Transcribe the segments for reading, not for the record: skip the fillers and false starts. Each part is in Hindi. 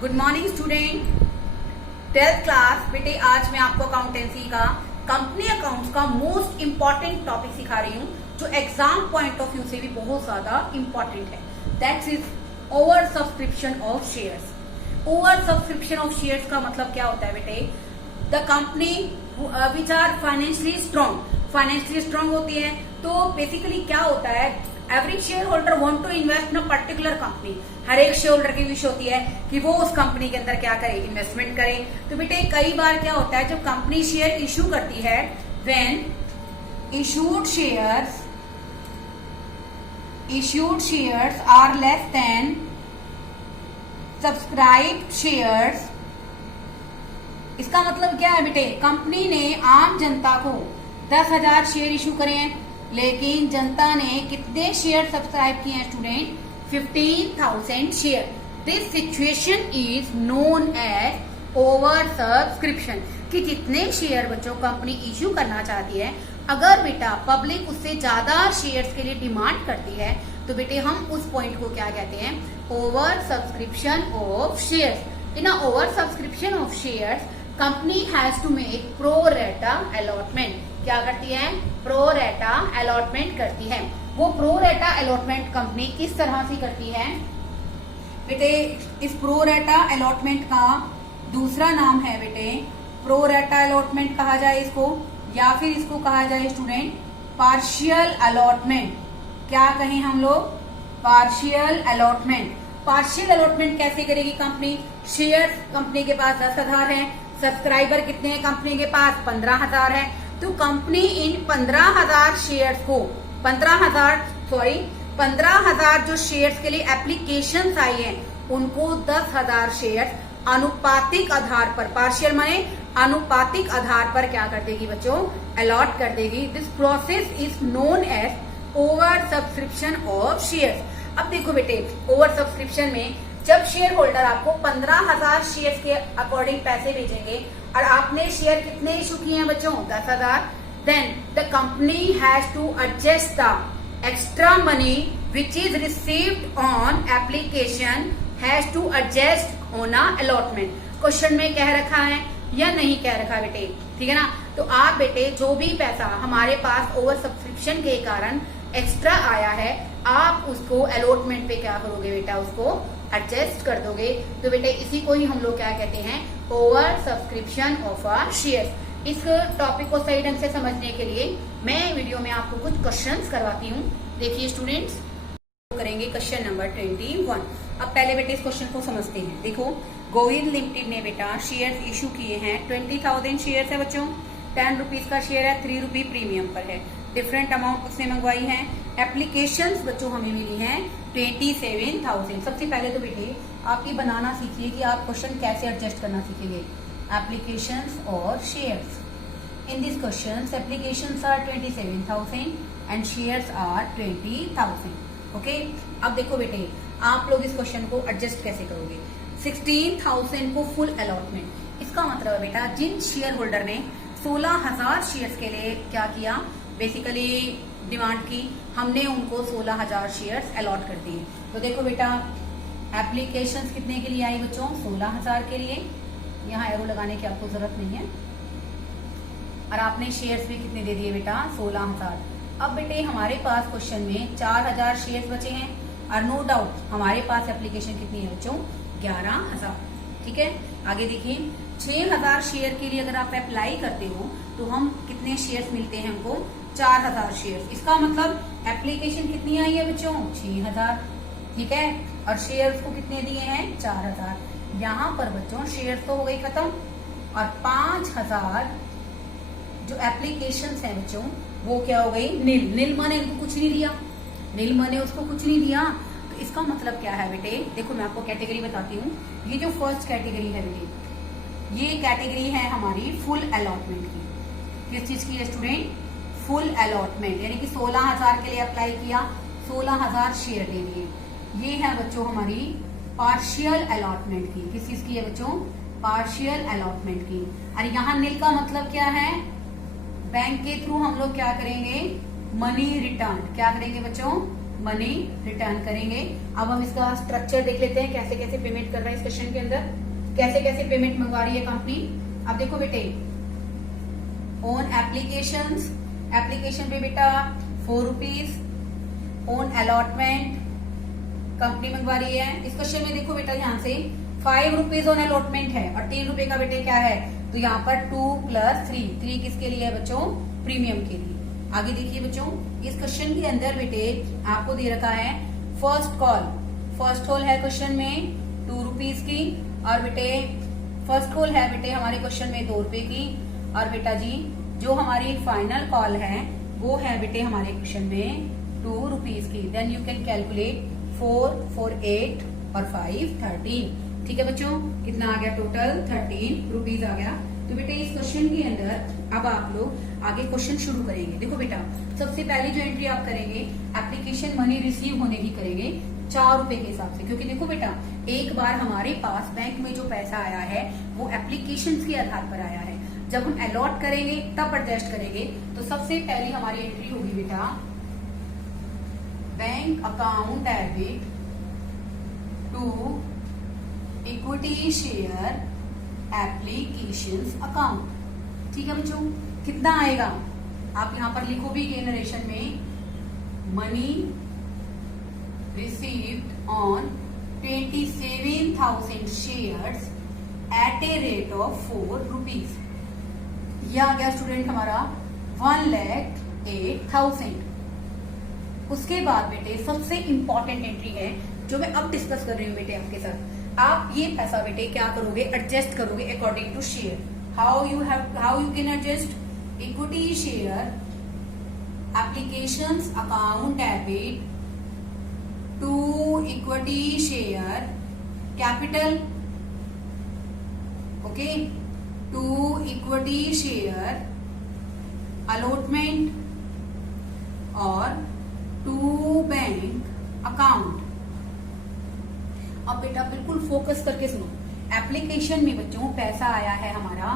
Good morning student, 12th class. बेटे आज मैं आपको अकाउंटेंसी का कंपनी अकाउंट्स का मोस्ट इंपॉर्टेंट टॉपिक सिखा रही हूँ जो एग्जाम पॉइंट ऑफ व्यू से भी बहुत ज्यादा इंपॉर्टेंट है। That is over subscription of shares. Over subscription of shares का मतलब क्या होता है बेटे? The company which are financially strong होती है। तो बेसिकली क्या होता है, every share holder want to invest in a particular company. हर एक शेयर होल्डर की विश होती है कि वो उस कंपनी के अंदर क्या करे, इन्वेस्टमेंट करे। तो बेटे कई बार क्या होता है, जब कंपनी शेयर इश्यू करती है, when issued shares are less than subscribed shares. इसका मतलब क्या है बेटे? कंपनी ने आम जनता को 10,000 शेयर इशू करे हैं, लेकिन जनता ने कितने शेयर सब्सक्राइब किए हैं student? 15,000 share. This situation is known as over subscription. कि जितने शेयर बच्चों कंपनी इश्यू करना चाहती है, अगर बेटा पब्लिक उससे ज्यादा शेयर्स के लिए डिमांड करती है, तो बेटे हम उस पॉइंट को क्या कहते हैं? Over subscription of shares. In a over subscription of shares, company has to make pro rata allotment. क्या करती है? प्रो रेटा अलॉटमेंट करती है। वो प्रो रेटा अलॉटमेंट कंपनी किस तरह से करती है बेटे? इस प्रो रेटा अलॉटमेंट का दूसरा नाम है बेटे, प्रो रेटा अलॉटमेंट कहा जाए इसको, या फिर इसको कहा जाए स्टूडेंट पार्शियल अलॉटमेंट। क्या कहें हम लोग? Partial allotment. पार्शियल अलॉटमेंट कैसे करेगी कंपनी? शेयर कंपनी के पास 10,000 है, सब्सक्राइबर कितने हैं कंपनी के पास? 15,000 है। तो कंपनी इन 15,000 शेयर्स को 15,000 जो शेयर्स के लिए एप्लीकेशंस आई हैं, उनको 10,000 शेयर्स अनुपातिक आधार पर, पार्शियल माने अनुपातिक आधार पर क्या कर देगी बच्चों? अलॉट कर देगी। This process is known as over subscription of shares. अब देखो बेटे, ओवर सब्सक्रिप्शन में जब शेयर होल्डर आपको 15,000 शेयर्स के अकॉर्डिंग पैसे भेजेंगे और आपने शेयर कितने इशू किए हैं बच्चों? 10,000। Then the company has to adjust the extra money which is received on application has to adjust on a allotment. Question में कह रखा है या नहीं कह रखा बेटे? ठीक है ना। तो आप बेटे जो भी पैसा हमारे पास ओवर सब्सक्रिप्शन के कारण एक्स्ट्रा आया है, आप उसको अलॉटमेंट पे क्या करोगे बेटा? उसको एडजस्ट कर दोगे। तो बेटे इसी को ही हम लोग क्या कहते हैं? Over subscription of a share. इस टॉपिक को सही ढंग से समझने के लिए मैं वीडियो में आपको कुछ क्वेश्चंस करवाती हूँ। देखिए स्टूडेंट्स, करेंगे क्वेश्चन नंबर 21। अब पहले बेटे इस क्वेश्चन को समझते हैं। देखो, गोविंद लिमिटेड ने बेटा शेयर इशू किए हैं, 20,000 शेयर है बच्चों। 10 रुपीज का शेयर है, 3 रुपी प्रीमियम पर है। डिफरेंट अमाउंट उसने मंगवाई है। एप्लीकेशंस बच्चों हमें मिली हैं 27,000। सबसे पहले तो बेटे आप ये बनाना सीखिए कि आप क्वेश्चन कैसे एडजस्ट करना सीखेंगे। एप्लीकेशंस और shares. In this question applications are 27,000 and shares are 20,000। Okay, अब देखो बेटे आप लोग इस क्वेश्चन को एडजस्ट कैसे करोगे? 16,000 को फुल अलॉटमेंट। इसका मतलब है बेटा जिन शेयर होल्डर ने 16,000 शेयर्स के लिए क्या किया, बेसिकली डिमांड की, हमने उनको 16,000 शेयर्स अलॉट कर दिए। तो देखो बेटा एप्लीकेशंस कितने के लिए आई बच्चों? 16,000 के लिए। यहाँ एरो लगाने की आपको जरूरत नहीं है। और आपने शेयर्स भी कितने दे दिए बेटा? 16,000। अब बेटे हमारे पास क्वेश्चन में 4,000 शेयर्स बचे हैं और नो डाउट हमारे पास एप्लीकेशन कितनी है बच्चों? 11,000। ठीक है, आगे देखिए 6,000 शेयर के लिए अगर आप अप्लाई करते हो तो हम कितने शेयर्स मिलते हैं हमको? 4,000 शेयर्स। इसका मतलब एप्लीकेशन कितनी आई है बच्चों? 6,000। ठीक है, और शेयर्स को कितने दिए हैं? 4,000। यहाँ पर बच्चों शेयर्स तो हो गई खत्म, और 5,000 जो एप्लीकेशंस हैं बच्चों वो क्या हो गई? नील। नील माने उनको कुछ नहीं दिया, नील माने उसको कुछ नहीं दिया। तो इसका मतलब क्या है बेटे? देखो मैं आपको कैटेगरी बताती हूँ। ये जो फर्स्ट कैटेगरी है बेटे, ये कैटेगरी है हमारी फुल अलॉटमेंट की। किस चीज की है स्टूडेंट? फुल अलॉटमेंट, यानी कि 16,000 के लिए अप्लाई किया, 16,000 शेयर दे दिए। ये है बच्चों हमारी पार्शियल अलॉटमेंट की। किस चीज की है बच्चों? पार्शियल अलॉटमेंट की। और यहाँ नील का मतलब क्या है? बैंक के थ्रू हम लोग क्या करेंगे? Money return. क्या करेंगे बच्चों? मनी रिटर्न करेंगे। अब हम इसका स्ट्रक्चर देख लेते हैं, कैसे कैसे पेमेंट कर रहा है इस क्वेश्चन के अंदर, कैसे कैसे पेमेंट मंगवा रही है कंपनी। अब देखो बेटे, ऑन एप्लीकेशन पे बेटा 4 रुपीज, ऑन अलॉटमेंट कंपनी मंगवा रही है। इस क्वेश्चन में देखो बेटा ध्यान से 5 रुपीज ऑन अलॉटमेंट है और 3 रुपए का बेटे क्या है, तो यहाँ पर 2 + 3 किसके लिए है बच्चों, प्रीमियम के लिए। आगे देखिए बच्चों, इस क्वेश्चन के अंदर बेटे आपको दे रखा है फर्स्ट कॉल है क्वेश्चन में 2 रुपीज की, और बेटे फर्स्ट कॉल है बेटे हमारे क्वेश्चन में 2 रुपए की, और बेटा जी जो हमारी फाइनल कॉल है वो है बेटे हमारे क्वेश्चन में 2 रुपीज की। देन यू कैन कैलकुलेट 4 4 8 और 5 13। ठीक है बच्चों, कितना आ गया टोटल 13 रुपीज आ गया। तो बेटे इस क्वेश्चन के अंदर अब आप लोग आगे क्वेश्चन शुरू करेंगे। देखो बेटा, सबसे पहली जो एंट्री आप करेंगे एप्लीकेशन मनी रिसीव होने की करेंगे 4 रुपए के हिसाब से, क्योंकि देखो बेटा एक बार हमारे पास बैंक में जो पैसा आया है वो एप्लीकेशन के आधार पर आया है। जब हम अलॉट करेंगे तब एडजस्ट करेंगे। तो सबसे पहली हमारी एंट्री होगी बेटा bank account debit to equity share application account. ठीक है बच्चों, कितना आएगा आप यहां पर लिखो भी नरेशन में, money received on 27,000 shares at a rate of 4 rupees. यह आ गया स्टूडेंट हमारा 1,08,000। उसके बाद बेटे सबसे इंपॉर्टेंट एंट्री है जो मैं अब डिस्कस कर रही हूँ बेटे आपके साथ। आप ये पैसा बेटे क्या करोगे, एडजस्ट करोगे according to share. How you can adjust equity share applications account debit to equity share capital, okay, to equity share allotment और टू बैंक अकाउंट। अब बेटा बिल्कुल फोकस करके सुनो, एप्लीकेशन में बच्चों पैसा आया है हमारा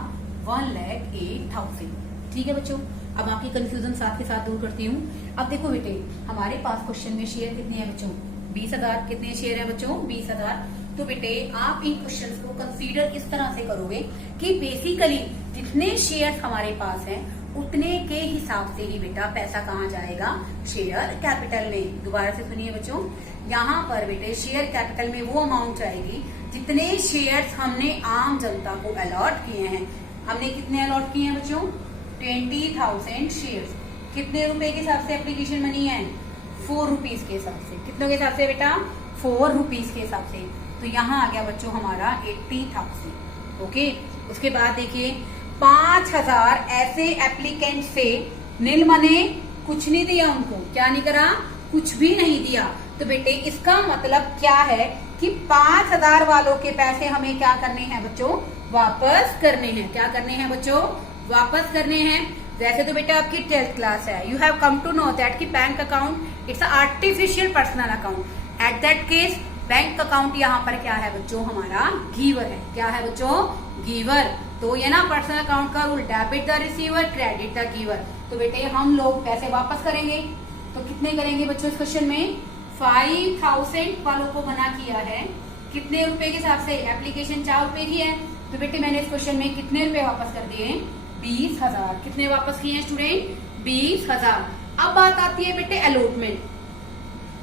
1,08,000। ठीक है बच्चों, अब आपकी कंफ्यूजन साथ के साथ दूर करती हूँ। अब देखो बेटे हमारे पास क्वेश्चन में शेयर कितने हैं बच्चों, 20,000। कितने शेयर है बच्चों, 20,000। तो बेटे आप इन क्वेश्चंस को कंसीडर इस तरह से करोगे कि बेसिकली जितने शेयर्स हमारे पास हैं उतने के हिसाब से ही बेटा पैसा कहाँ जाएगा, शेयर कैपिटल में। दोबारा से सुनिए बच्चों, यहाँ पर बेटे शेयर कैपिटल में वो अमाउंट जाएगी जितने शेयर्स हमने आम जनता को अलॉट किए हैं। हमने कितने अलॉट किए हैं बच्चों, 20,000 शेयर्स। कितने रुपए के हिसाब से एप्लीकेशन मनी है, 4 रुपीज के हिसाब से। कितनों के हिसाब से बेटा, 4 रुपीज के हिसाब से। तो यहाँ आ गया बच्चों हमारा 80,000। ओके, उसके बाद देखिए 5,000 ऐसे एप्लीकेंट से नील मने कुछ नहीं दिया उनको, क्या नहीं करा, कुछ भी नहीं दिया। तो बेटे इसका मतलब क्या है कि 5,000 वालों के पैसे हमें क्या करने हैं बच्चों, वापस करने हैं। क्या करने हैं बच्चों, वापस करने हैं। जैसे तो बेटा आपकी 12th क्लास है, you have come to know that कि bank account it's artificial personal account. At that case bank account यहाँ पर क्या है बच्चों, हमारा गिवर है। क्या है बच्चों, गिवर। तो ये ना पर्सनल अकाउंट का rule, debit the receiver credit the giver. तो बेटे हम लोग पैसे वापस करेंगे, तो कितने करेंगे बच्चों इस क्वेश्चन में, 5,000 वालों को मना किया है। कितने रुपए के हिसाब से, एप्लीकेशन 4 रुपए की है, तो बेटे मैंने इस क्वेश्चन में कितने रुपए वापस कर दिए, 20,000। कितने वापस किए हैं स्टूडेंट, 20,000। अब बात आती है बेटे अलॉटमेंट।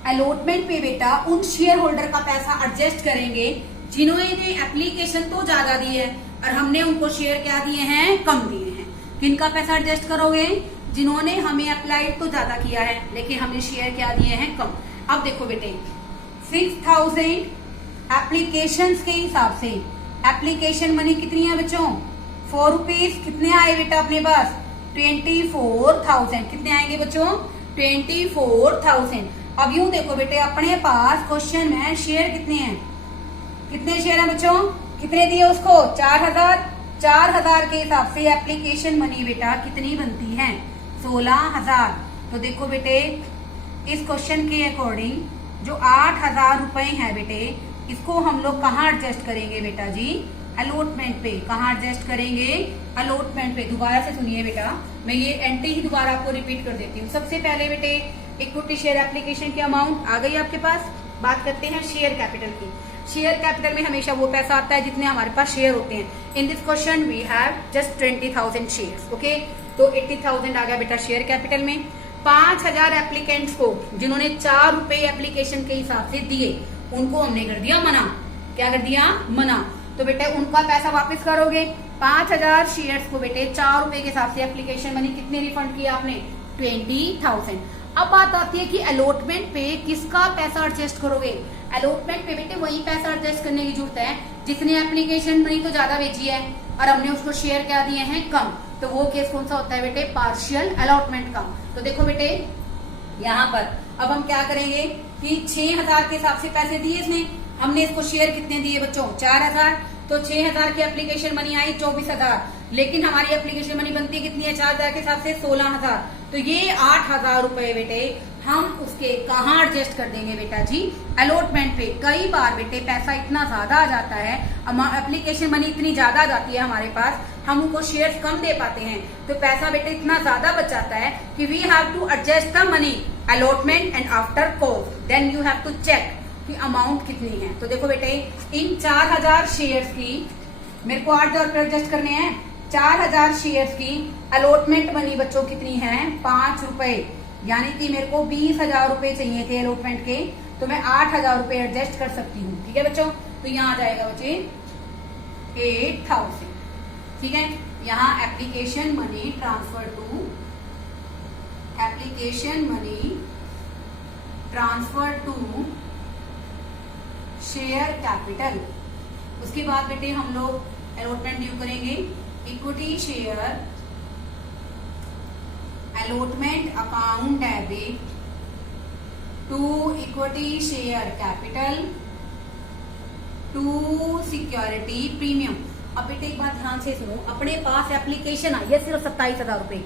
अलॉटमेंट पे बेटा उन शेयर होल्डर का पैसा एडजस्ट करेंगे जिन्होंने एप्लीकेशन तो ज्यादा दी है और हमने उनको शेयर क्या दिए हैं, कम दिए हैं। किनका पैसा एडजस्ट करोगे, जिन्होंने हमें अप्लाइड तो ज्यादा किया है लेकिन हमने शेयर क्या दिए हैं, कम। अब देखो बेटे 6,000 एप्लीकेशन के हिसाब से एप्लीकेशन मनी कितनी है बच्चों, 4 रुपीज। कितने आए बेटा अपने पास, 24,000। कितने आएंगे बच्चों, 24,000। अब यूं देखो बेटे अपने पास क्वेश्चन में शेयर कितने हैं, कितने शेयर हैं बच्चों, कितने दिए उसको, 4,000। 4,000 के हिसाब से एप्लीकेशन मनी बेटा कितनी बनती है, 16,000। तो देखो बेटे इस क्वेश्चन के अकॉर्डिंग जो 8,000 रुपए है बेटे, इसको हम लोग कहाँ एडजस्ट करेंगे बेटा जी, अलॉटमेंट पे। कहाँ एडजस्ट करेंगे, अलॉटमेंट पे। दोबारा से सुनिए बेटा, मैं ये एंट्री ही दोबारा आपको रिपीट कर देती हूँ। सबसे पहले बेटे इक्विटी शेयर एप्लीकेशन की अमाउंट आ गई आपके पास। बात करते हैं शेयर कैपिटल की। शेयर कैपिटल में हमेशा वो पैसा आता है जितने हमारे पास शेयर होते हैं। In this question we have just 20,000 shares. Okay, तो 80,000 आ गया बेटा शेयर कैपिटल में। 5,000 एप्लीकेंट्स को जिन्होंने 4 रुपए एप्लीकेशन के हिसाब से दिए उनको हमने कर दिया मना। क्या कर दिया? मना। तो बेटे उनका पैसा वापस करोगे। 5,000 शेयर्स को बेटे 4 रुपए के हिसाब से एप्लीकेशन मनी कितने रिफंड किया आपने? 20,000। अब बात आती है कि अलॉटमेंट पे किसका पैसा एडजस्ट करोगे। अलॉटमेंट पे बेटे वही पैसा एडजस्ट करने की जरूरत है जिसने एप्लीकेशन मनी तो ज्यादा भेजी है और हमने उसको शेयर क्या दिए हैं? कम। तो वो केस कौन सा होता है बेटे? पार्शियल अलॉटमेंट का। तो देखो बेटे यहाँ पर अब हम क्या करेंगे कि 6,000 के हिसाब से पैसे दिए इसने, हमने इसको शेयर कितने दिए बच्चों? 4,000। तो 6,000 की एप्लीकेशन मनी आई 24,000, लेकिन हमारी एप्लीकेशन मनी बनती कितनी है 4,000 के हिसाब से? 16,000। तो ये 8,000 रुपए बेटे हम उसके कहाँ एडजस्ट कर देंगे बेटा जी? अलॉटमेंट पे। कई बार बेटे पैसा इतना ज्यादा आ जाता है, एप्लीकेशन मनी इतनी ज्यादा आ जाती है हमारे पास, हम उनको शेयर्स कम दे पाते हैं, तो पैसा बेटे इतना ज्यादा बच जाता है कि we have to adjust the money allotment and after cost then you have to check कि अमाउंट कितनी है। तो देखो बेटे इन 4,000 शेयर्स की मेरे को 8,000 रुपए एडजस्ट करने हैं। 4,000 शेयर्स की अलॉटमेंट मनी बच्चों कितनी है? 5 रुपए, यानी कि मेरे को 20,000 रुपए चाहिए थे अलॉटमेंट के, तो मैं 8,000 रुपए एडजस्ट कर सकती हूँ। ठीक है बच्चों, तो यहाँ आ जाएगा बच्चे 8,000। ठीक है, यहाँ application money transfer to share capital. उसके बाद बेटे हम लोग अलॉटमेंट ड्यू करेंगे। Equity share allotment account debit to equity share capital to security premium. अब बेटे एक बात ध्यान से सुनो, अपने पास एप्लीकेशन आई है सिर्फ 27,000 रुपए,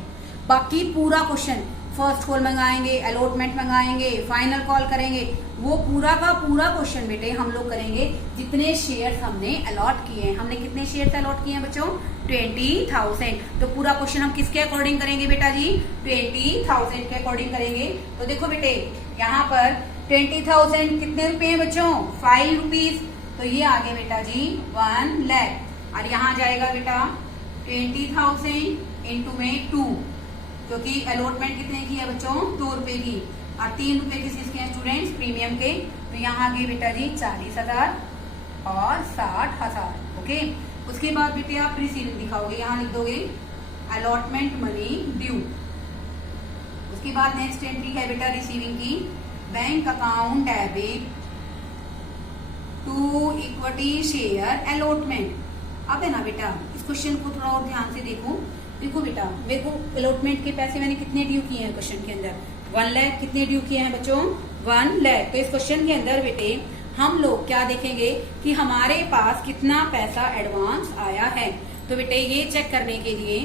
बाकी पूरा क्वेश्चन फर्स्ट कॉल मंगाएंगे, अलॉटमेंट मंगाएंगे, फाइनल कॉल करेंगे, वो पूरा का पूरा क्वेश्चन बेटे हम लोग करेंगे जितने शेयर्स हमने अलॉट किए हैं। हमने कितने शेयर्स अलॉट किए हैं बच्चों? 20,000। तो पूरा क्वेश्चन हम किसके अकॉर्डिंग करेंगे बेटा जी? 20,000 के अकॉर्डिंग करेंगे। तो देखो बेटे यहाँ पर 20,000 कितने रुपए हैं बच्चों? 5 रुपीज। तो ये आ गए बेटा जी 1 लाख। और यहाँ जाएगा बेटा 20,000 इंटू में 2, क्योंकि अलॉटमेंट कितने की है बच्चों? 2 रुपए की, और 3 रुपए किसके हैं स्टूडेंट्स? प्रीमियम के। तो यहाँ आ गए बेटा जी 40,000 और 60,000। ओके, उसके बाद बेटे आप रिसीविंग दिखाओगे, यहाँ लिख दोगे अलॉटमेंट मनी ड्यू। उसके बाद नेक्स्ट एंट्री है बेटा रिसीविंग की, bank account debit to equity share allotment. अब है ना बेटा इस क्वेश्चन को थोड़ा और ध्यान से देखो। देखो बेटा मेरे को अलॉटमेंट के पैसे मैंने कितने ड्यू किए हैं क्वेश्चन के अंदर? 1 लाख। कितने ड्यू किए हैं बच्चों? 1 लाख। तो इस क्वेश्चन के अंदर बेटे हम लोग क्या देखेंगे कि हमारे पास कितना पैसा एडवांस आया है। तो बेटे ये चेक करने के लिए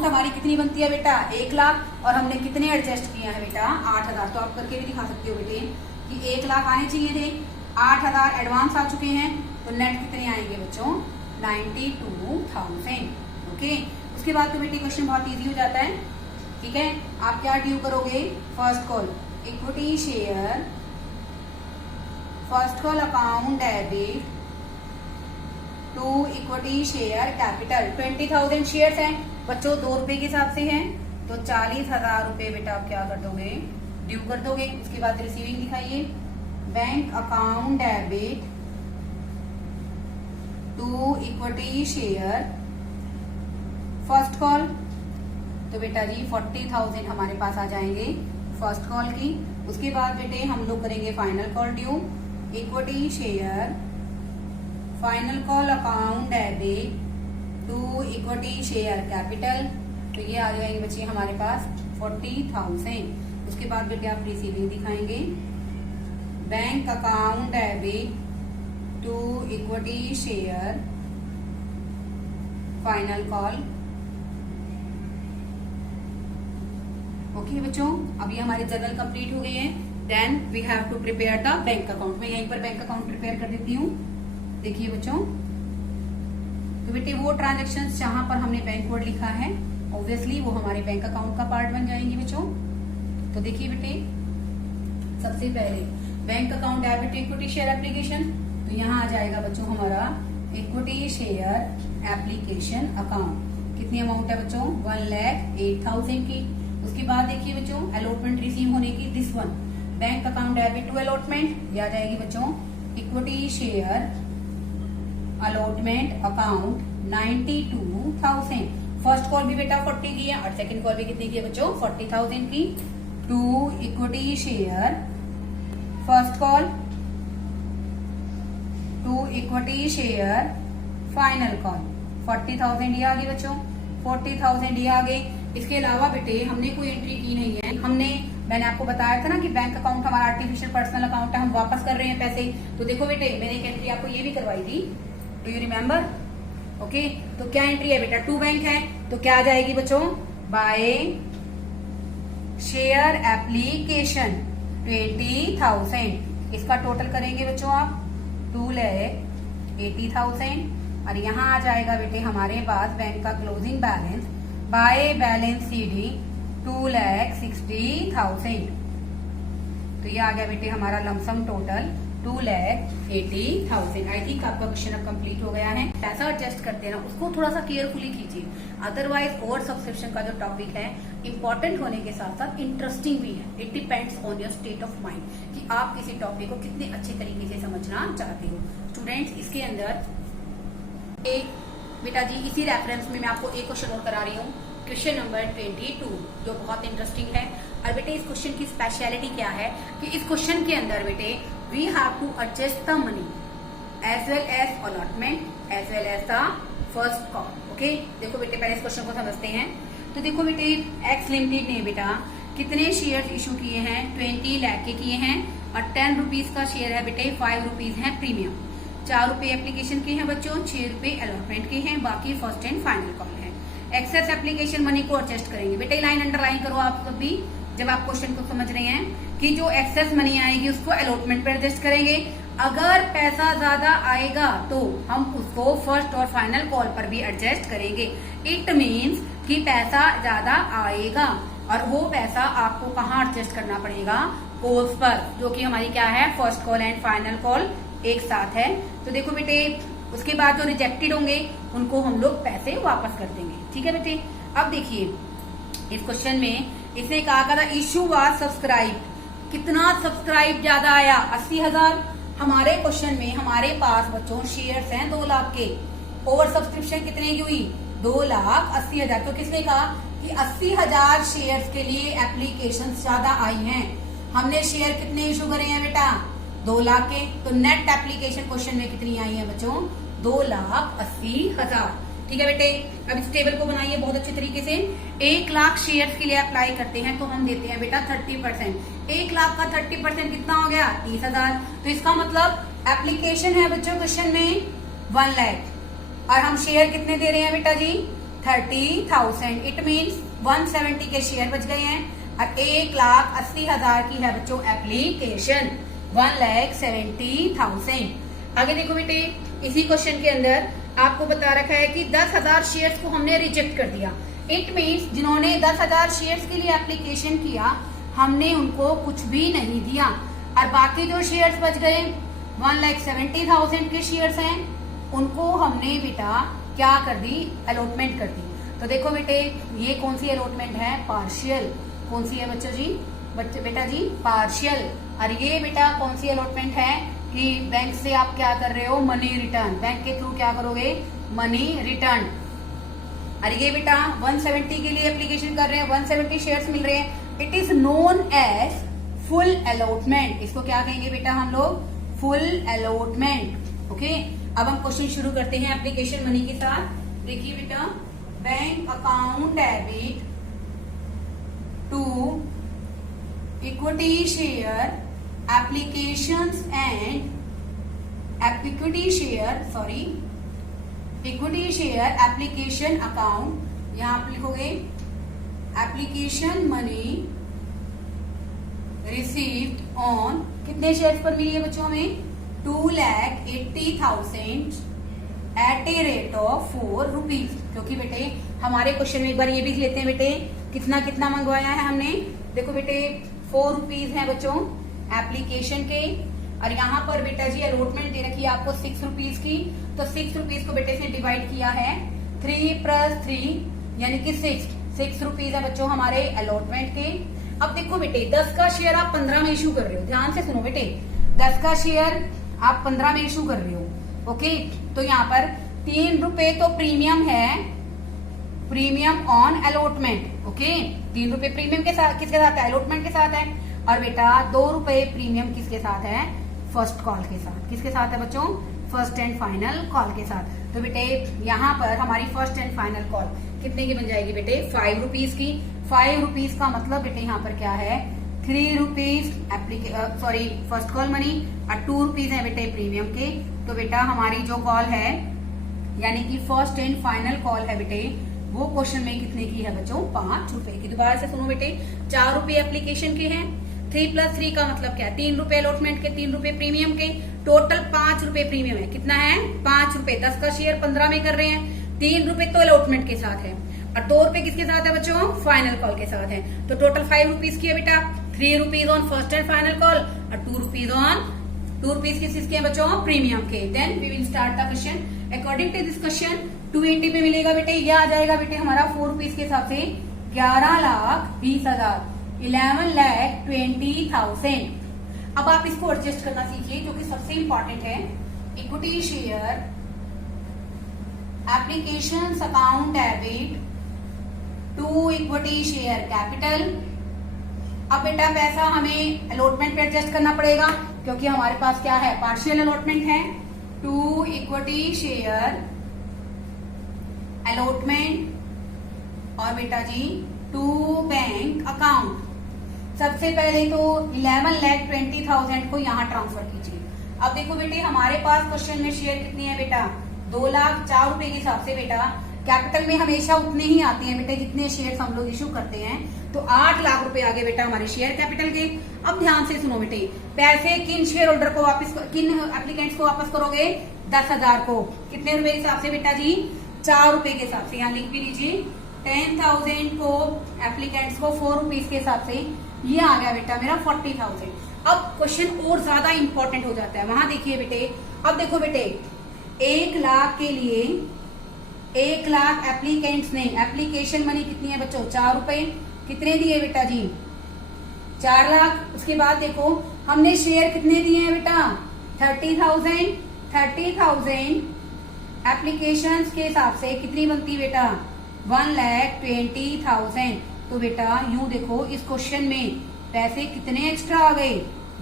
हमारी कितनी बनती है बेटा? 1 लाख, और हमने कितने एडजस्ट किया है बेटा? 8,000। तो आप करके भी दिखा सकते हो बेटे कि 1 लाख आने चाहिए थे, 8,000 एडवांस आ चुके हैं, तो नेट कितने आएंगे बच्चों? 92,000। ओके, उसके बाद तो बेटे क्वेश्चन बहुत इजी हो जाता है। ठीक है, आप क्या ड्यू करोगे? First call equity share, first call account debit to equity share capital. 20,000 shares हैं बच्चों, 2 रुपए के हिसाब से हैं, तो 40,000 रुपए बेटा आप क्या कर दोगे? ड्यू कर दोगे। उसके बाद रिसीविंग दिखाइए, bank account debit to equity share first call. तो बेटा जी 40,000 हमारे पास आ जाएंगे फर्स्ट कॉल की। उसके बाद बेटे हम लोग करेंगे final call due, equity share final call account debit to equity share capital. तो ये आ जाएंगे बच्चे हमारे पास 40,000। उसके बाद बेटे आप रिसीविंग दिखाएंगे, bank account debit to equity share final call. Okay बच्चों, अभी हमारे जर्नल कंप्लीट हो गए हैं। Then we have to prepare the bank account. मैं यहीं पर बैंक अकाउंट प्रिपेयर कर देती हूँ। देखिए बच्चों, तो बेटे वो ट्रांजेक्शन्स जहां पर हमने बैंक कोड लिखा है ऑब्वियसली वो हमारे बैंक अकाउंट का पार्ट बन जाएंगे बच्चों। तो देखिए बेटे सबसे पहले bank account debit equity share application, तो यहाँ आ जाएगा बच्चों हमारा इक्विटी शेयर एप्लीकेशन अकाउंट। कितनी अमाउंट है बच्चों? 1,08,000 की। उसके बाद देखिए बच्चों अलॉटमेंट रिसीव होने की, this one bank account debit to allotment, ये आ जाएगी बच्चों equity share allotment account 92,000। First call भी बेटा 40 की है और सेकंड कॉल भी कितनी की है बच्चों? 40,000 की। To equity share first call to equity share final call 40,000 ये आ गई बच्चों, 40,000 ये आ गई। इसके अलावा बेटे हमने कोई एंट्री की नहीं है। मैंने आपको बताया था ना कि बैंक अकाउंट हमारा आर्टिफिशियल पर्सनल अकाउंट है, हम वापस कर रहे हैं पैसे। तो देखो बेटे मैंने एक एंट्री आपको ये भी करवाई थी, डू यू रिमेम्बर? ओके, तो क्या एंट्री है बेटा? टू बैंक है, तो क्या आ जाएगी बच्चों? By share application 20,000। इसका टोटल करेंगे बच्चों आप 2,80,000 और यहाँ आ जाएगा बेटे हमारे पास बैंक का closing balance by balance CD 2,60,000। तो ये आ गया बेटे हमारा लमसम टोटल 2,80,000। आई थिंक आपका क्वेश्चन अब कंप्लीट हो गया है। पैसा एडजस्ट करते हैं ना उसको थोड़ा सा केयरफुली कीजिए, अदरवाइज ओवर सब्सक्रिप्शन का जो टॉपिक है इंपॉर्टेंट होने के साथ साथ इंटरेस्टिंग भी है। It depends on your state of mind कि आप किसी टॉपिक को कितने अच्छे तरीके से समझना चाहते हो। स्टूडेंट्स इसके अंदर एक बेटा जी इसी रेफरेंस में मैं आपको एक क्वेश्चन और करा रही हूँ, क्वेश्चन नंबर 22 जो बहुत इंटरेस्टिंग है। और बेटे इस क्वेश्चन की स्पेशलिटी क्या है कि इस क्वेश्चन के अंदर बेटे we have to adjust the money as well as allotment as well as the first call. Okay, देखो बेटे पहले इस क्वेश्चन को समझते हैं। तो देखो बेटे एक्स लिमिटेड ने बेटा कितने शेयर इशू किए हैं? 20 लाख के किए हैं और 10 रुपीज का शेयर है बेटे, 5 रुपीज है प्रीमियम, 4 रुपए एप्लीकेशन के हैं बच्चों, 6 रुपए अलॉटमेंट के हैं, बाकी फर्स्ट एंड फाइनल कॉल है। एक्सेस एप्लीकेशन मनी को एडजस्ट करेंगे। बेटे लाइन अंडरलाइन करो आप सब भी जब आप क्वेश्चन को समझ रहे हैं कि जो एक्सेस मनी आएगी उसको अलॉटमेंट पे एडजस्ट करेंगे। अगर पैसा ज्यादा आएगा तो हम उसको फर्स्ट और फाइनल कॉल पर भी एडजस्ट करेंगे। इट मीन्स कि पैसा ज्यादा आएगा और वो पैसा आपको कहाँ एडजस्ट करना पड़ेगा? कॉल्स पर, जो कि हमारी क्या है? First call and final call एक साथ है। तो देखो बेटे उसके बाद जो रिजेक्टेड होंगे उनको हम लोग पैसे वापस कर देंगे। ठीक है बेटे, अब देखिए इस क्वेश्चन में इसने कहा था इशू वाज सब्सक्राइब, कितना सब्सक्राइब ज्यादा आया? 80,000। हमारे क्वेश्चन में हमारे पास बच्चों शेयर्स हैं 2 लाख के, ओवर सब्सक्रिप्शन कितने की हुई? 2,80,000। तो किसने कहा कि 80,000 शेयर्स के लिए एप्लीकेशन ज्यादा आई हैं। हमने शेयर कितने इशू करे हैं बेटा? 2 लाख के। तो नेट एप्लीकेशन क्वेश्चन में कितनी आई है बच्चों? 2,80,000। ठीक है बेटे, अब इस टेबल को बनाइए बहुत अच्छे तरीके से। 1 लाख शेयर्स के लिए अप्लाई करते हैं तो हम देते हैं बेटा 30%। 1 लाख का 30% कितना हो गया? 30,000। तो इसका मतलब एप्लीकेशन है बच्चों क्वेश्चन में 1 लाख और हम शेयर कितने दे रहे हैं बेटा जी? 30,000। इट मीन्स 170 के शेयर बच गए हैं और 1,80,000 की है बच्चों एप्लीकेशन, 1,70,000। आगे देखो बेटे इसी क्वेश्चन के अंदर आपको बता रखा है कि 10,000 शेयर्स को हमने रिजेक्ट कर दिया। इट मीन्स जिन्होंने 10,000 शेयर्स के लिए एप्लीकेशन किया हमने उनको कुछ भी नहीं दिया और बाकी जो शेयर्स बच गए 1,70,000 के शेयर्स हैं उनको हमने बेटा क्या कर दी? अलॉटमेंट कर दी। तो देखो बेटे ये कौन सी अलॉटमेंट है? पार्शियल। कौन सी है बच्चों जी? बेटा जी पार्शियल। और ये बेटा कौन सी अलॉटमेंट है कि बैंक से आप क्या कर रहे हो? Money return. बैंक के थ्रू क्या करोगे? Money return. और ये बेटा 170 के लिए एप्लीकेशन कर रहे हैं, 170 शेयर्स मिल रहे हैं। It is known as full allotment. इसको क्या कहेंगे बेटा हम लोग? Full allotment. ओके, अब हम क्वेश्चन शुरू करते हैं एप्लीकेशन मनी के साथ। देखिए बेटा bank account debit to equity share applications and equity share application account। यहाँ आप लिखोगे एप्लीकेशन मनी रिसीव्ड ऑन, कितने शेयर्स पर मिली है बच्चों हमें? 2,80,000 at a rate of 4 rupees. क्योंकि बेटे हमारे क्वेश्चन में एक बार ये भी लेते हैं बेटे कितना कितना मंगवाया है हमने। देखो बेटे 4 रुपीज है बच्चों, एप्लीकेशन के, और यहाँ पर बेटा जी अलॉटमेंट दे रखी है आपको 6 रुपीज की, तो 6 रुपीज को बेटे से डिवाइड किया है 3 + 3 यानी कि 6 रुपीज है बच्चों हमारे अलॉटमेंट के। अब देखो बेटे 10 का शेयर आप 15 में इशू कर रहे हो, ध्यान से सुनो बेटे, 10 का शेयर आप 15 में इशू कर रहे हो। ओके, तो यहाँ पर 3 रुपए तो प्रीमियम है, प्रीमियम ऑन अलॉटमेंट। ओके, 3 रुपए प्रीमियम के साथ, किसके साथ है? अलॉटमेंट के साथ है। और बेटा 2 रुपए प्रीमियम किसके साथ है? फर्स्ट कॉल के साथ। किसके साथ है बच्चों? फर्स्ट एंड फाइनल कॉल के साथ। तो बेटे यहाँ पर हमारी फर्स्ट एंड फाइनल कॉल कितने की बन जाएगी बेटे? 5 रुपीज की। 5 रुपीज का मतलब बेटे यहाँ पर क्या है? 3 रुपीज फर्स्ट कॉल मनी और 2 रुपीज है बेटे प्रीमियम के। तो बेटा हमारी जो कॉल है यानी कि फर्स्ट एंड फाइनल कॉल है बेटे, वो क्वेश्चन में कितने की है बच्चों? 5 रुपए की। दोबारा से सुनो बेटे, 4 रुपए एप्लीकेशन के हैं, 3 + 3 का मतलब क्या है? 3 रुपए अलॉटमेंट के, 3 रुपए प्रीमियम के, टोटल 5 रुपए प्रीमियम है। कितना है? 5 रुपए। 10 का शेयर 15 में कर रहे हैं, 3 रुपए तो अलॉटमेंट के साथ है और 2 रुपए किसके साथ है बच्चों? फाइनल कॉल के साथ है। तो टोटल 5 रुपीज की है बेटा। 3 rupees on first and final call और 2 रुपीज किसके हैं बच्चों? प्रीमियम के। Then we will start the question. According to this question 280 में मिलेगा बेटे, ये आ जाएगा बेटे हमारा 4 रुपीज के हिसाब से 11,20,000, 11,20,000। अब आप इसको एडजस्ट करना सीखिए जो कि सबसे इंपॉर्टेंट है। Equity share application account debit to equity share capital. अब बेटा पैसा हमें अलॉटमेंट पे एडजस्ट करना पड़ेगा क्योंकि हमारे पास क्या है? पार्शियल अलॉटमेंट है। टू इक्विटी शेयर अलॉटमेंट और बेटा जी टू बैंक अकाउंट। सबसे पहले तो 11,20,000 को यहाँ ट्रांसफर कीजिए। अब देखो बेटे हमारे पास क्वेश्चन में शेयर कितनी है बेटा? 2,04 रुपए के हिसाब से बेटा कैपिटल में हमेशा उतने ही आते हैं बेटे जितने शेयर्स हम लोग इशू करते हैं। तो 8 लाख रुपए आगे बेटा हमारे शेयर कैपिटल के। अब ध्यान से सुनो बेटे, पैसे किन शेयर होल्डर को वापस, किन एप्लीकेंट्स को वापस करोगे? 10,000 को। कितने रुपए के हिसाब से बेटा जी? 4 रुपए के हिसाब से। यहाँ लिख भी लीजिए 10,000 को एप्लीकेंट्स को 4 रुपीज के हिसाब से, ये आ गया बेटा मेरा 40,000। अब क्वेश्चन और ज्यादा इंपॉर्टेंट हो जाता है, वहां देखिए बेटे। अब देखो बेटे 1 लाख के लिए 1 लाख एप्लीकेंट्स ने, एप्लीकेशन मनी कितनी है बच्चों? 4 रुपए। कितने दिए बेटा जी? 4 लाख। उसके बाद देखो हमने शेयर कितने दिए हैं बेटा? 30,000। 30,000 एप्लीकेशन के हिसाब से कितनी बनती है बेटा? 1,20,000। तो बेटा यूं देखो इस क्वेश्चन में पैसे कितने एक्स्ट्रा आ गए?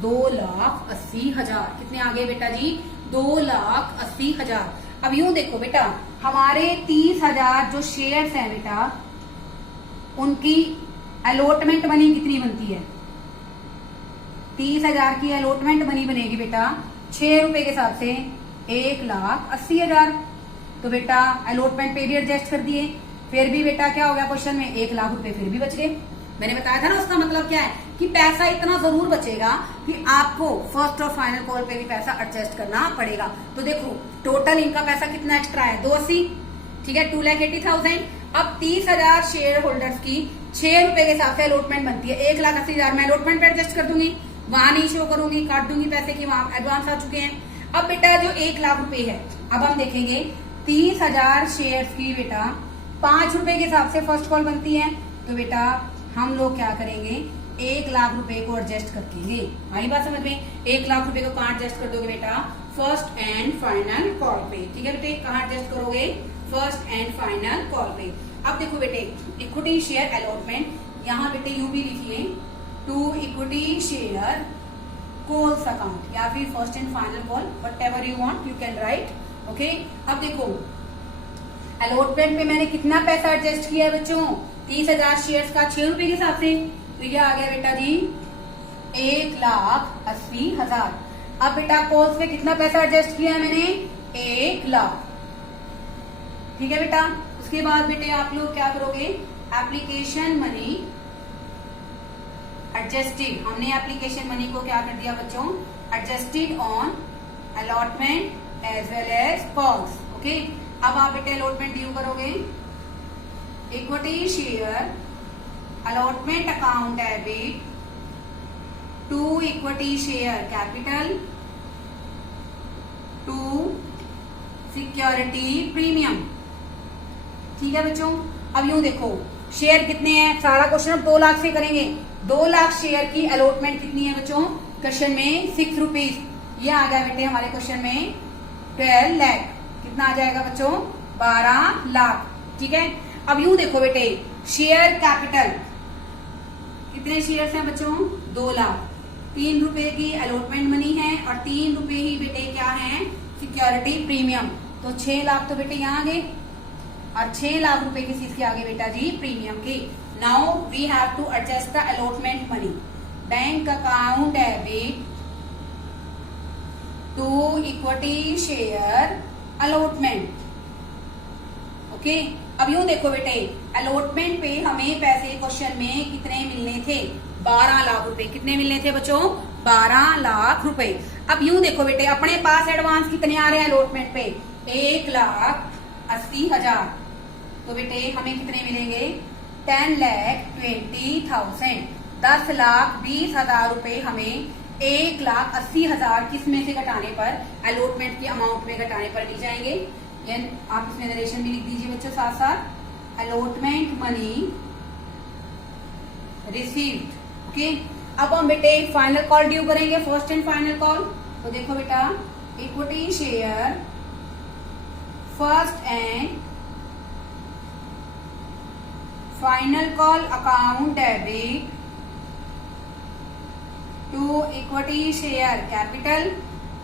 2,80,000। कितने आ गए बेटा जी? 2,80,000। अब यूं देखो बेटा हमारे 30,000 जो शेयर्स हैं बेटा, उनकी अलॉटमेंट मनी कितनी बनती है? 30,000 की अलॉटमेंट मनी बनेगी बेटा 6 रुपए के हिसाब से 1,80,000। तो बेटा अलॉटमेंट पे भी एडजस्ट कर दिए, फिर भी बेटा क्या हो गया क्वेश्चन में? 1 लाख रुपए फिर भी बच गए। मैंने बताया था ना, उसका मतलब क्या है कि पैसा इतना जरूर बचेगा कि आपको फर्स्ट और फाइनल कॉल पे भी पैसा एडजस्ट करना पड़ेगा। तो देखो टोटल इनका पैसा कितना एक्स्ट्रा है? 280। ठीक है, 2,80,000। अब 30,000 शेयर होल्डर्स की 6 रुपए के हिसाब से अलॉटमेंट बनती है। 1,80,000 मैं अलॉटमेंट पे एडजस्ट कर दूंगी, वहां नहीं शो करूंगी, काट दूंगी पैसे की, वहां एडवांस आ चुके हैं। अब बेटा जो 1 लाख रुपए है, अब हम देखेंगे 30,000 शेयर्स की बेटा 5 रुपए के हिसाब से फर्स्ट कॉल बनती है। तो बेटा हम लोग क्या करेंगे? 1 लाख रुपए को एडजस्ट कर देंगे। आई बात समझ में? 1 लाख रुपए को कहाँ एडजस्ट कर दोगे बेटा? फर्स्ट एंड फाइनल कॉल पे। ठीक है बेटे, कहाँ एडजस्ट करोगे? फर्स्ट एंड फाइनल कॉल पे। अब देखो बेटे इक्विटी शेयर अलॉटमेंट, यहाँ बेटे यूं भी लिखिए to equity share calls account या फिर first and final call, whatever you want you can write. Okay, अब देखो अलॉटमेंट पे मैंने कितना पैसा एडजस्ट किया है बच्चों? 30,000 शेयर्स का 6 रुपए के हिसाब से। तो ये आ गया बेटा जी 1,80,000। अब बेटा कॉल्स पे कितना पैसा एडजस्ट किया है मैंने? 1 लाख। ठीक है बेटा, उसके बाद बेटे आप लोग क्या करोगे? एप्लीकेशन मनी एडजस्टेड, हमने एप्लीकेशन मनी को क्या कर दिया बच्चों? Adjusted on allotment as well as calls. Okay, अब आप बेटे अलॉटमेंट ड्यू करोगे। Equity share allotment account debit to equity share capital to security premium. ठीक है बच्चों, अब यूं देखो शेयर कितने हैं, सारा क्वेश्चन अब 2 लाख से करेंगे। 2 लाख शेयर की अलॉटमेंट कितनी है बच्चों, क्वेश्चन में 6 रुपीज। ये आ गया बेटे हमारे क्वेश्चन में 12 लाख। कितना आ जाएगा बच्चों, 12 लाख। ठीक है, अब यूं देखो बेटे शेयर कैपिटल, कितने शेयर्स हैं बच्चों, 2 लाख। 3 रुपए की अलॉटमेंट मनी है और 3 रुपए ही बेटे क्या है, सिक्योरिटी प्रीमियम। तो 6 लाख तो बेटे यहाँ आ गए और 6 लाख रुपए किस चीज के आगे बेटा जी, प्रीमियम की। Now we have to adjust the allotment money. Bank account debit to equity share allotment. Okay, अब यूं देखो बेटे अलॉटमेंट पे हमें पैसे क्वेश्चन में कितने मिलने थे, 12 लाख रुपए। कितने मिलने थे बच्चों, 12 लाख रुपए। अब यूं देखो बेटे अपने पास एडवांस कितने आ रहे हैं अलॉटमेंट पे, 1,80,000। तो बेटे हमें कितने मिलेंगे, 10,20,000। 10,20,000 रुपए हमें 1,80,000 किस में से घटाने पर, अलॉटमेंट की अमाउंट में घटाने पर मिल जाएंगे। आप इसमें नरेशन भी लिख दीजिए बच्चों साथ साथ, अलॉटमेंट मनी रिसीव्ड। ओके, अब हम बेटे फाइनल कॉल ड्यू करेंगे, फर्स्ट एंड फाइनल कॉल। तो देखो बेटा equity share first and final call account debit to equity share capital.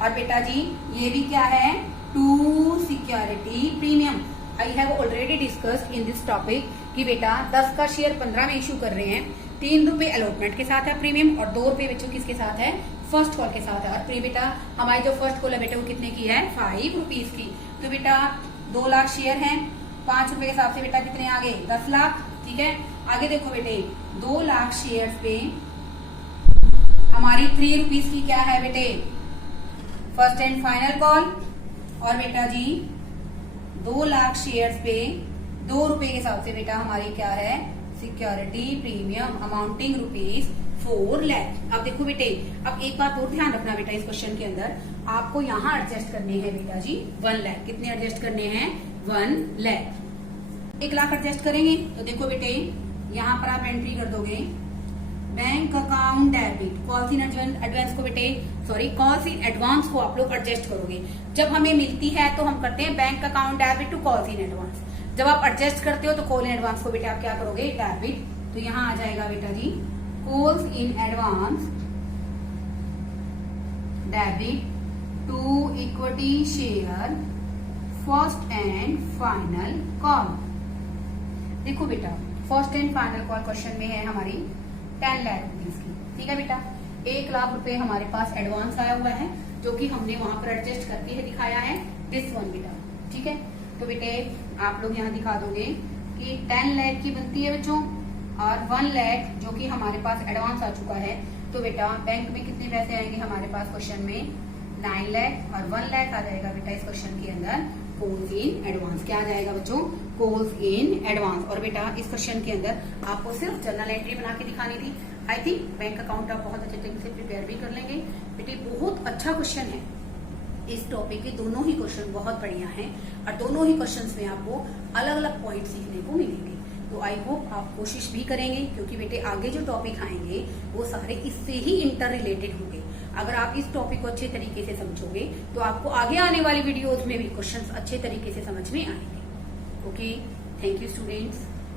और बेटा जी ये भी क्या है, to security premium. I have already discussed in this topic कि बेटा 10 का शेयर 15 में इशू कर रहे हैं। 3 रुपए अलॉटमेंट के साथ है प्रीमियम और 2 रुपए बच्चों किसके साथ है, फर्स्ट कॉल के साथ है। और बेटा हमारी जो फर्स्ट कॉल है बेटा वो कितने की है, 5 रुपीज की। तो बेटा 2 लाख शेयर हैं, 5 रुपए के हिसाब से बेटा कितने आ गए, 10 लाख। ठीक है, आगे देखो बेटे 2 लाख शेयर पे हमारी 3 रुपीज की क्या है बेटे, फर्स्ट एंड फाइनल कॉल। और बेटा जी 2 लाख शेयर्स पे 2 रुपए के हिसाब से बेटा हमारी क्या है, security premium amounting rupees 4 lakh. अब देखो बेटे अब एक बात और ध्यान रखना बेटा, इस क्वेश्चन के अंदर आपको यहाँ एडजस्ट करने हैं बेटा जी 1 लाख। कितने एडजस्ट करने हैं, 1 लाख। 1 लाख एडजस्ट करेंगे तो देखो बेटे यहाँ पर आप एंट्री कर दोगे bank account debit, calls in advance को बेटे कॉल्स इन एडवांस को आप लोग एडजस्ट करोगे। जब हमें मिलती है तो हम करते हैं bank account debit to calls in advance. जब आप एडजस्ट करते हो तो कॉल इन एडवांस को बेटे आप क्या करोगे, डेबिट। तो यहाँ आ जाएगा बेटा जी calls in advance debit to equity share first and final call. देखो बेटा first and final call question में है हमारी 10 लाख रुपीज की। ठीक है बेटा 1 लाख रुपए हमारे पास एडवांस आया हुआ है जो कि हमने वहां पर एडजस्ट करके है दिखाया है, दिस वन बेटा। ठीक है, तो बेटे आप लोग यहाँ दिखा दोगे कि 10 लाख की बनती है बच्चों और 1 लाख जो कि हमारे पास एडवांस आ चुका है। तो बेटा बैंक में कितने पैसे आएंगे हमारे पास क्वेश्चन में, 9 लाख और 1 लाख आ जाएगा बेटा इस क्वेश्चन के अंदर कॉल्स इन एडवांस। क्या आ जाएगा बच्चों, कॉल्स इन एडवांस। और बेटा इस क्वेश्चन के अंदर आपको सिर्फ जर्नल एंट्री बना के दिखानी थी। आई थिंक बैंक अकाउंट आप बहुत अच्छे तरीके से प्रिपेयर भी कर लेंगे। बेटे बहुत अच्छा क्वेश्चन है, इस टॉपिक के दोनों ही क्वेश्चन बहुत बढ़िया हैं और दोनों ही क्वेश्चंस में आपको अलग अलग पॉइंट सीखने को मिलेंगे। तो आई होप आप कोशिश भी करेंगे क्योंकि बेटे आगे जो टॉपिक आएंगे वो सारे इससे ही इंटर रिलेटेड होंगे। अगर आप इस टॉपिक को अच्छे तरीके से समझोगे तो आपको आगे आने वाली वीडियोज में भी क्वेश्चंस अच्छे तरीके से समझ में आएंगे। Okay, thank you students.